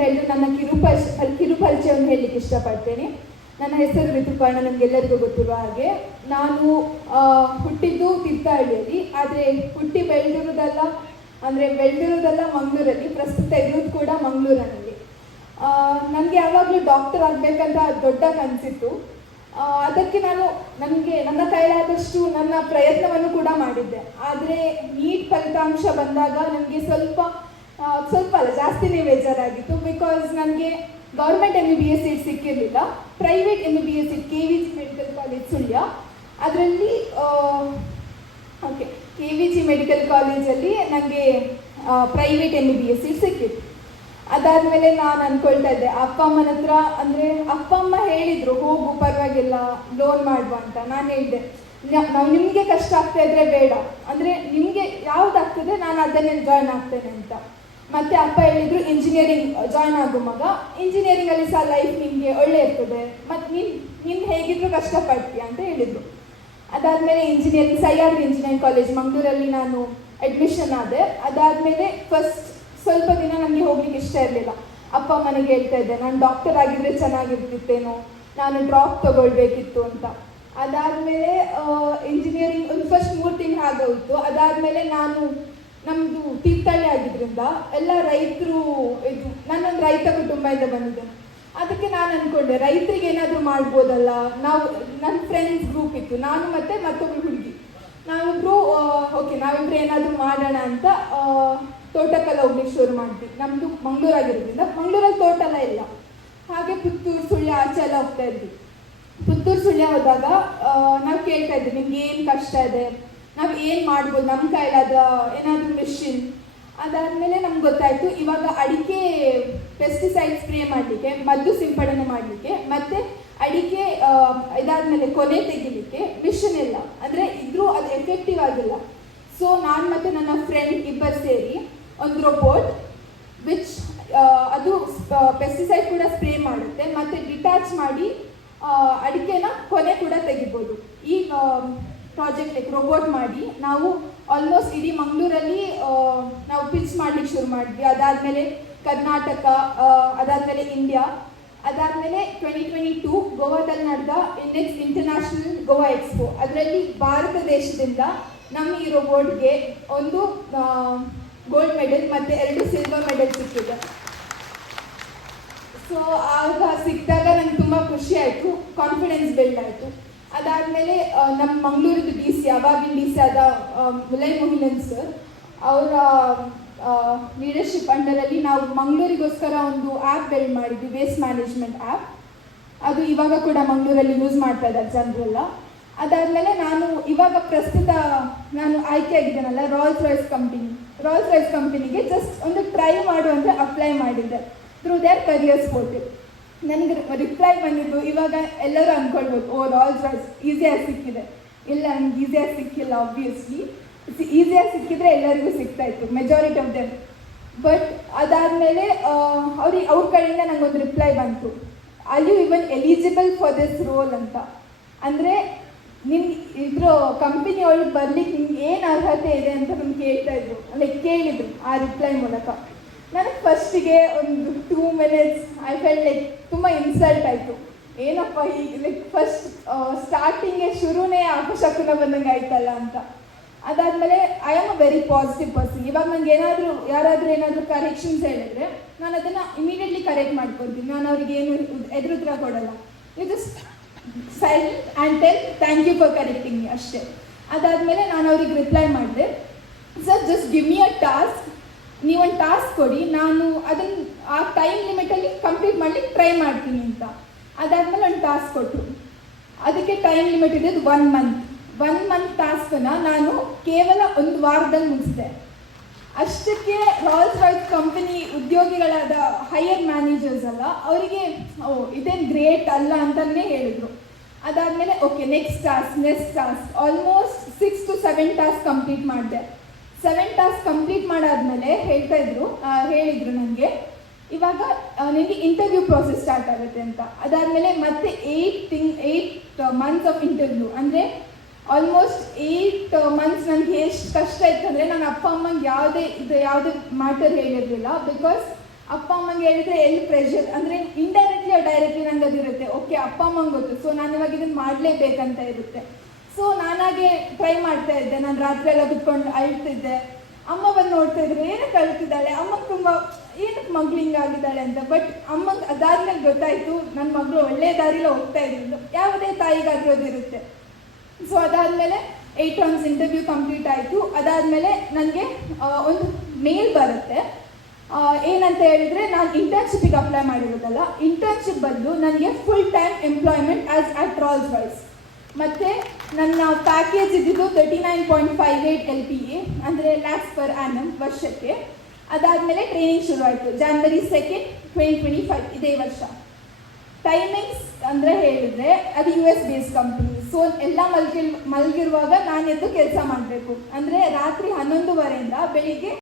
ಹೇಳಿದ್ರೆ ನನ್ನ ಕಿರುಪರಿಚ ಕಿರುಪರಿಚಯವನ್ನು ಹೇಳಲಿಕ್ಕೆ ಇಷ್ಟಪಡ್ತೇನೆ. ನನ್ನ ಹೆಸರು ಋತುಪರ್ಣ ನಮಗೆಲ್ಲರಿಗೂ ಗೊತ್ತಿರುವ ಹಾಗೆ. ನಾನು ಹುಟ್ಟಿದ್ದು ತೀರ್ಥಹಳ್ಳಿಯಲ್ಲಿ. ಆದರೆ ಹುಟ್ಟಿ ಬೆಳೆದಿರೋದೆಲ್ಲ ಅಂದರೆ ಬೆಳೆದಿರೋದೆಲ್ಲ ಮಂಗಳೂರಲ್ಲಿ. ಪ್ರಸ್ತುತ ಇರೋದು ಕೂಡ ಮಂಗಳೂರಿನಲ್ಲಿ. ನನಗೆ ಯಾವಾಗಲೂ ಡಾಕ್ಟರ್ ಆಗಬೇಕಂತ ದೊಡ್ಡ ಕನಸಿತ್ತು. ಅದಕ್ಕೆ ನಾನು ನನಗೆ, ನನ್ನ ಕೈಲಾದಷ್ಟು ನನ್ನ ಪ್ರಯತ್ನವನ್ನು ಕೂಡ ಮಾಡಿದ್ದೆ. ಆದರೆ, ನೀಟ್ ಫಲಿತಾಂಶ ಬಂದಾಗ ನನಗೆ ಸ್ವಲ್ಪ ಸ್ವಲ್ಪ ಅಲ್ಲ ಜಾಸ್ತಿನೇ ಬೇಜಾರಾಗಿತ್ತು ಬಿಕಾಸ್ ನನಗೆ government M B B S seat ಸಿಕ್ಕಿರಲಿಲ್ಲ. Private M B S seat K V G medical college Sullia. ಅದರಲ್ಲಿ okay K V G medical ಕಾಲೇಜಲ್ಲಿ ನನಗೆ private M B B S seat ಸಿಕ್ಕಿತ್ತು. ಅದಾದಮೇಲೆ ನಾನು ಅಂದ್ಕೊಳ್ತಾ ಇದ್ದೆ, ಅಪ್ಪ ಅಮ್ಮನ ಹತ್ರ ಅಂದರೆ ಅಪ್ಪ ಅಮ್ಮ ಹೇಳಿದರು, ಹೋಗು, ಪರವಾಗಿಲ್ಲ ಲೋನ್ ಮಾಡುವ ಅಂತ. ನಾನು ಹೇಳಿದೆ ನಾವು ನಿಮಗೆ ಕಷ್ಟ ಆಗ್ತಾ ಇದ್ರೆ ಬೇಡ. ಅಂದರೆ ನಿಮಗೆ ಯಾವುದಾಗ್ತದೆ ನಾನು ಅದನ್ನೇ ಜಾಯ್ನ್ ಆಗ್ತೇನೆ ಅಂತ. ಮತ್ತೆ ಅಪ್ಪ ಹೇಳಿದ್ರು ಇಂಜಿನಿಯರಿಂಗ್ ಜಾಯ್ನ್ ಆಗು ಮಗ. ಇಂಜಿನಿಯರಿಂಗಲ್ಲಿ ಸಹ ಲೈಫ್ ನಿಮಗೆ ಒಳ್ಳೆ ಇರ್ತದೆ. ಮತ್ತು ನೀನು ನೀನು ಹೇಗಿದ್ರು ಕಷ್ಟಪಡ್ತೀಯ ಅಂತ ಹೇಳಿದರು. ಅದಾದಮೇಲೆ ಇಂಜಿನಿಯರಿಂಗ್ ಸಹ್ಯಾದ್ರಿ ಇಂಜಿನಿಯರಿಂಗ್ ಕಾಲೇಜ್ ಮಂಗಳೂರಲ್ಲಿ ನಾನು ಅಡ್ಮಿಷನ್ ಆದೆ. ಅದಾದಮೇಲೆ ಫಸ್ಟ್ ಸ್ವಲ್ಪ ದಿನ ನನಗೆ ಹೋಗ್ಲಿಕ್ಕೆ ಇಷ್ಟ ಇರಲಿಲ್ಲ. ಅಪ್ಪ ಅಮ್ಮನಿಗೆ ಹೇಳ್ತಾ ಇದ್ದೆ, ನಾನು ಡಾಕ್ಟರ್ ಆಗಿದ್ರೆ ಚೆನ್ನಾಗಿರ್ತಿತ್ತೇನೋ. ನಾನು ಡ್ರಾಪ್ ತಗೊಳ್ಬೇಕಿತ್ತು ಅಂತ. ಅದಾದಮೇಲೆ ಇಂಜಿನಿಯರಿಂಗ್ ಒಂದು ಫಸ್ಟ್ ಮೂರು ತಿಂಗಳು ಆಗೋಯ್ತು. ಅದಾದಮೇಲೆ ನಾನು ನಮ್ಮದು ತೀರ್ಥಹಳ್ಳಿ ಆಗಿದ್ರಿಂದ ಎಲ್ಲ ರೈತರು ಇದು, ನಾನೊಂದು ರೈತ ಕುಟುಂಬದಿಂದ ಬಂದಿದೆ ಅದಕ್ಕೆ ನಾನು ಅಂದ್ಕೊಂಡೆ ರೈತರಿಗೆ ಏನಾದರೂ ಮಾಡ್ಬೋದಲ್ಲ? ನಾವು ನನ್ನ ಫ್ರೆಂಡ್ಸ್ ಗ್ರೂಪ್ ಇತ್ತು. ನಾನು ಮತ್ತೆ ಮತ್ತೊಬ್ಬರು ಹುಡುಗಿ. ನಾವಿಬ್ರು ಓಕೆ ನಾವಿಬ್ರು ಏನಾದರೂ ಮಾಡೋಣ ಅಂತ ತೋಟಕ್ಕೆಲ್ಲ ಹೋಗ್ಲಿಕ್ಕೆ ಶುರು ಮಾಡ್ತೀವಿ ನಮ್ಮದು ಮಂಗಳೂರಾಗಿರೋದ್ರಿಂದ ಮಂಗಳೂರಲ್ಲಿ ತೋಟ ಎಲ್ಲ ಇಲ್ಲ. ಹಾಗೆ ಪುತ್ತೂರು ಸುಳ್ಯ ಆಚೆ ಎಲ್ಲ ಹೋಗ್ತಾ ಇದ್ವಿ. ಪುತ್ತೂರು ಸುಳ್ಯ ಹೋದಾಗ ನಾವು ಕೇಳ್ತಾ ಇದ್ವಿ ನಿಮ್ಗೆ ಏನು ಕಷ್ಟ ಇದೆ? ನಾವು ಏನು ಮಾಡ್ಬೋದು? ನಮ್ಮ ಕೈಲಾದ ಏನಾದರೂ ಮೆಷಿನ್ ಅದಾದಮೇಲೆ ನಮ್ಗೆ ಗೊತ್ತಾಯಿತು, ಇವಾಗ ಅಡಿಕೆ ಪೆಸ್ಟಿಸೈಡ್ ಸ್ಪ್ರೇ ಮಾಡಲಿಕ್ಕೆ, ಮದ್ದು ಸಿಂಪಡಣೆ ಮಾಡಲಿಕ್ಕೆ, ಮತ್ತು ಅಡಿಕೆ ಇದಾದಮೇಲೆ ಕೊನೆ ತೆಗಿಲಿಕ್ಕೆ ಮಿಷನ್ ಇಲ್ಲ ಅಂದರೆ ಇದ್ರೂ ಅದು ಎಫೆಕ್ಟಿವ್ ಆಗಿಲ್ಲ. ಸೊ ನಾನು ಮತ್ತು ನನ್ನ ಫ್ರೆಂಡ್ ಇಬ್ಬರು ಸೇರಿ ಒಂದು ರೋಬೋಟ್ ವಿಚ್ ಅದು ಪೆಸ್ಟಿಸೈಡ್ ಕೂಡ ಸ್ಪ್ರೇ ಮಾಡುತ್ತೆ, ಮತ್ತು ಡಿಟ್ಯಾಚ್ ಮಾಡಿ ಅಡಿಕೆನ ಕೊನೆ ಕೂಡ ತೆಗಿಬೋದು. ಈ ಪ್ರಾಜೆಕ್ಟ್ ಲೈಕ್ ರೋಬೋಟ್ ಮಾಡಿ ನಾವು ಆಲ್ಮೋಸ್ಟ್ ಇಡೀ ಮಂಗಳೂರಲ್ಲಿ ನಾವು ಪಿಚ್ ಮಾಡ್ಲಿಕ್ಕೆ ಶುರು ಮಾಡಿದ್ವಿ. ಅದಾದಮೇಲೆ ಕರ್ನಾಟಕ ಅದಾದಮೇಲೆ ಇಂಡಿಯಾ ಅದಾದಮೇಲೆ ಟ್ವೆಂಟಿ ಟ್ವೆಂಟಿ ಟೂ ಗೋವಾದಲ್ಲಿ ನಡೆದ ಇಂಡೆಕ್ಸ್ ಇಂಟರ್ನ್ಯಾಷನಲ್ ಗೋವಾ ಎಕ್ಸ್ಪೋ ಅದರಲ್ಲಿ ಭಾರತ ದೇಶದಿಂದ ನಮ್ಮ ಈ ರೋಬೋಟ್ಗೆ ಒಂದು ಗೋಲ್ಡ್ ಮೆಡಲ್ ಮತ್ತು ಎರಡು ಸಿಲ್ವರ್ ಮೆಡಲ್ ಸಿಕ್ಕಿದೆ. ಸೊ ಆಗ ಸಿಕ್ಕಿದಾಗ ನಂಗೆ ತುಂಬ ಖುಷಿ ಆಯಿತು ಕಾನ್ಫಿಡೆನ್ಸ್ ಬಿಲ್ಡ್ ಆಯಿತು. ಅದಾದಮೇಲೆ ನಮ್ಮ ಮಂಗಳೂರಿದ್ದು ಡಿ ಸಿ, ಅವಾಗಿನ ಡಿ ಸಿ ಆದ ಮುಲೈ ಮೊಹಿಲನ್ ಸರ್, ಅವರ ಲೀಡರ್ಶಿಪ್ ಅಂಡರಲ್ಲಿ ನಾವು ಮಂಗಳೂರಿಗೋಸ್ಕರ ಒಂದು ಆ್ಯಪ್ ಬಿಲ್ಡ್ ಮಾಡಿದ್ವಿ ವೇಸ್ಟ್ ಮ್ಯಾನೇಜ್ಮೆಂಟ್ ಆ್ಯಪ್ ಅದು ಇವಾಗ ಕೂಡ ಮಂಗಳೂರಲ್ಲಿ ಯೂಸ್ ಮಾಡ್ತಾ ಇದ್ದಾರೆ ಜನರೆಲ್ಲ. ಅದಾದಮೇಲೆ ನಾನು ಇವಾಗ ಪ್ರಸ್ತುತ ನಾನು ಆಯ್ಕೆ ಆಗಿದ್ದೇನಲ್ಲ Rolls Royce company Rolls Royce ಕಂಪನಿಗೆ ಜಸ್ಟ್ ಒಂದು ಟ್ರೈ ಮಾಡುವಂತೆ ಅಪ್ಲೈ ಮಾಡಿದ್ದೆ ಥ್ರೂ ದೇರ್ ಕರಿಯರ್ಸ್ ಪೋರ್ಟಲ್ ನನಗೆ ರಿಪ್ಲೈ ಬಂದಿದ್ದು, ಇವಾಗ ಎಲ್ಲರೂ ಅಂದ್ಕೊಳ್ಬೋದು ಓ ರಾಲ್ಸ್ ರಾಯ್ಸ್ ಈಸಿಯಾಗಿ ಸಿಕ್ಕಿದೆ. ಇಲ್ಲ ನನಗೆ ಈಸಿಯಾಗಿ ಸಿಕ್ಕಿಲ್ಲ ಆಬ್ವಿಯಸ್ಲಿ ಈಸಿಯಾಗಿ ಸಿಕ್ಕಿದ್ರೆ ಎಲ್ಲರಿಗೂ ಸಿಗ್ತಾ ಇತ್ತು ಮೆಜಾರಿಟಿ ಆಫ್ ದೆಮ್ ಬಟ್ ಅದಾದಮೇಲೆ ಅವ್ರಿಗೆ ಅವ್ರ ಕಡೆಯಿಂದ ನಂಗೊಂದು ರಿಪ್ಲೈ ಬಂತು. I you even eligible for this role ಅಂತ. ಅಂದರೆ ನಿಮ್ಮ ಇದ್ರ ಕಂಪನಿ ಒಳಗೆ ಬರ್ಲಿಕ್ಕೆ ನಿಮ್ಗೆ ಏನು ಅರ್ಹತೆ ಇದೆ ಅಂತ ನಮ್ಗೆ ಕೇಳ್ತಾ ಇದ್ರು. ಲೈಕ್ ಕೇಳಿದ್ರು ಆ ರಿಪ್ಲೈ ಮೂಲಕ. ನನಗೆ ಫಸ್ಟಿಗೆ ಒಂದು two minutes I felt like ತುಂಬ ಇನ್ಸಲ್ಟ್ ಆಯಿತು. ಏನಪ್ಪ ಈ ಲೈಕ್ ಫಸ್ಟ್ ಸ್ಟಾರ್ಟಿಂಗೇ ಶುರುನೇ ಶಕುನ ಬಂದಂಗೆ ಆಯ್ತಲ್ಲ ಅಂತ. ಅದಾದಮೇಲೆ I am a very positive person ಇವಾಗ ನಂಗೆ ಏನಾದರೂ, ಯಾರಾದರೂ ಏನಾದರೂ ಕರೆಕ್ಷನ್ಸ್ ಹೇಳಿದ್ರೆ ನಾನು ಅದನ್ನು ಇಮಿಡಿಯೇಟ್ಲಿ ಕರೆಕ್ಟ್ ಮಾಡ್ಕೊತೀನಿ. ನಾನು ಅವ್ರಿಗೆ ಏನು ಎದುರುತ್ರ ಕೊಡಲ್ಲ. ಇದು just silent and tell thank you for correcting ಅಷ್ಟೇ. ಅದಾದಮೇಲೆ ನಾನು ಅವ್ರಿಗೆ ರಿಪ್ಲೈ ಮಾಡಿದೆ sir just give me a task ನೀವೊಂದು ಟಾಸ್ಕ್ ಕೊಡಿ, ನಾನು ಅದನ್ನು ಆ ಟೈಮ್ ಲಿಮಿಟಲ್ಲಿ ಕಂಪ್ಲೀಟ್ ಮಾಡ್ಲಿಕ್ಕೆ ಟ್ರೈ ಮಾಡ್ತೀನಿ ಅಂತ. ಅದಾದಮೇಲೆ ಒಂದು ಟಾಸ್ಕ್ ಕೊಟ್ಟರು ಅದಕ್ಕೆ ಟೈಮ್ ಲಿಮಿಟ್ ಇದ್ದದ್ದು ಒನ್ ಮಂತ್ ಒನ್ ಮಂತ್ ಟಾಸ್ಕನ್ನು ನಾನು ಕೇವಲ ಒಂದು ವಾರದಲ್ಲಿ ಮುಗಿಸಿದೆ. ಅಷ್ಟಕ್ಕೆ ರಾಯಲ್ಸ್ ರಾಯ್ಸ್ ಕಂಪನಿ ಉದ್ಯೋಗಿಗಳಾದ ಹೈಯರ್ ಮ್ಯಾನೇಜರ್ಸ್ ಅಲ್ಲ, ಅವರಿಗೆ, ಓ, ಇದೇನು ಗ್ರೇಟ್ ಅಲ್ಲ ಅಂತಲೇ ಹೇಳಿದರು. ಅದಾದಮೇಲೆ okay next task next task almost six to seven task complete ಮಾಡಿದೆ. ಸೆವೆನ್ ಟಾಸ್ಕ್ ಕಂಪ್ಲೀಟ್ ಮಾಡಾದ್ಮೇಲೆ ಹೇಳ್ತಾ ಇದ್ರು ಹೇಳಿದ್ರು ನನಗೆ ಇವಾಗ ನಿಮಗೆ ಇಂಟರ್ವ್ಯೂ ಪ್ರೋಸೆಸ್ ಸ್ಟಾರ್ಟ್ ಆಗುತ್ತೆ ಅಂತ. ಅದಾದಮೇಲೆ ಮತ್ತೆ eight thing eight months of interview ಅಂದರೆ ಆಲ್ಮೋಸ್ಟ್ ಏಯ್ಟ್ ಮಂತ್ಸ್ ನನಗೆ ಎಷ್ಟು ಕಷ್ಟ ಇತ್ತು ಅಂದರೆ ನನ್ನ ಅಪ್ಪ ಅಮ್ಮಂಗೆ ಯಾವುದೇ ಇದು, ಯಾವುದೇ ಮ್ಯಾಟರ್ ಹೇಳಿರಲಿಲ್ಲ. ಬಿಕಾಸ್ ಅಪ್ಪ ಅಮ್ಮಂಗೆ ಹೇಳಿದರೆ ಎಲ್ಲಿ ಪ್ರೆಷರ್ ಅಂದರೆ ಇಂಡೈರೆಕ್ಟ್ಲಿ ಡೈರೆಕ್ಟ್ಲಿ ನಂಗೆ ಅದಿರುತ್ತೆ ಓಕೆ ಅಪ್ಪ ಅಮ್ಮಂಗೆ ಗೊತ್ತು. ಸೊ ನಾನು ಇವಾಗ ಇದನ್ನು ಮಾಡಲೇಬೇಕಂತ ಇರುತ್ತೆ. ಸೊ ನಾನಾಗೆ ಟ್ರೈ ಮಾಡ್ತಾ ಇದ್ದೆ. ನಾನು ರಾತ್ರಿ ಎಲ್ಲ ಕುತ್ಕೊಂಡು ಅಳ್ತಿದ್ದೆ. ಅಮ್ಮ ಬಂದು ನೋಡ್ತಾ ಇದ್ರು. ಏನಕ್ಕೆ ಅಳ್ತಿದ್ದಾಳೆ? ಅಮ್ಮ ತುಂಬ ಏನಕ್ಕೆ ಮಗ್ಳು ಹಿಂಗಾಗಿದ್ದಾಳೆ ಅಂತ. ಬಟ್ ಅಮ್ಮಂಗೆ ಅದಾದ್ಮೇಲೆ ಗೊತ್ತಾಯಿತು ನನ್ನ ಮಗಳು ಒಳ್ಳೆಯ ದಾರಿಲೇ ಹೋಗ್ತಾ ಇದ್ದು ಯಾವುದೇ ತಾಯಿಗಾಗಿರೋದಿರುತ್ತೆ ಸೊ ಅದಾದಮೇಲೆ ಏಯ್ಟ್ ರೌಂಡ್ಸ್ ಇಂಟರ್ವ್ಯೂ ಕಂಪ್ಲೀಟ್ ಆಯಿತು. ಅದಾದಮೇಲೆ ನನಗೆ ಒಂದು ಮೇಲ್ ಬರುತ್ತೆ. ಏನಂತ ಹೇಳಿದರೆ, ನಾನು ಇಂಟರ್ನ್ಶಿಪ್ಪಿಗೆ ಅಪ್ಲೈ ಮಾಡಿರೋದಲ್ಲ. ಇಂಟರ್ನ್ಶಿಪ್ ಬಂದು ನನಗೆ full time employment as at Rolls Royce ಮತ್ತು ನನ್ನ ಪ್ಯಾಕೇಜ್ ಇದ್ದಿದ್ದು thirty nine point five eight L P A ಅಂದರೆ ಲ್ಯಾಕ್ಸ್ ಪರ್ ಆ್ಯನಮ್ ವರ್ಷಕ್ಕೆ. ಅದಾದಮೇಲೆ ಟ್ರೈನಿಂಗ್ ಶುರು ಆಯಿತು January second twenty twenty five ಇದೇ ವರ್ಷ. ಟೈಮಿಂಗ್ಸ್ ಅಂದರೆ ಹೇಳಿದ್ರೆ, ಅದು U S base company so ಎಲ್ಲ ಮಲ್ಗಿ ಮಲಗಿರುವಾಗ ನಾನು ಎದ್ದು ಕೆಲಸ ಮಾಡಬೇಕು. ಅಂದರೆ ರಾತ್ರಿ ಹನ್ನೊಂದುವರೆಯಿಂದ ಬೆಳಿಗ್ಗೆ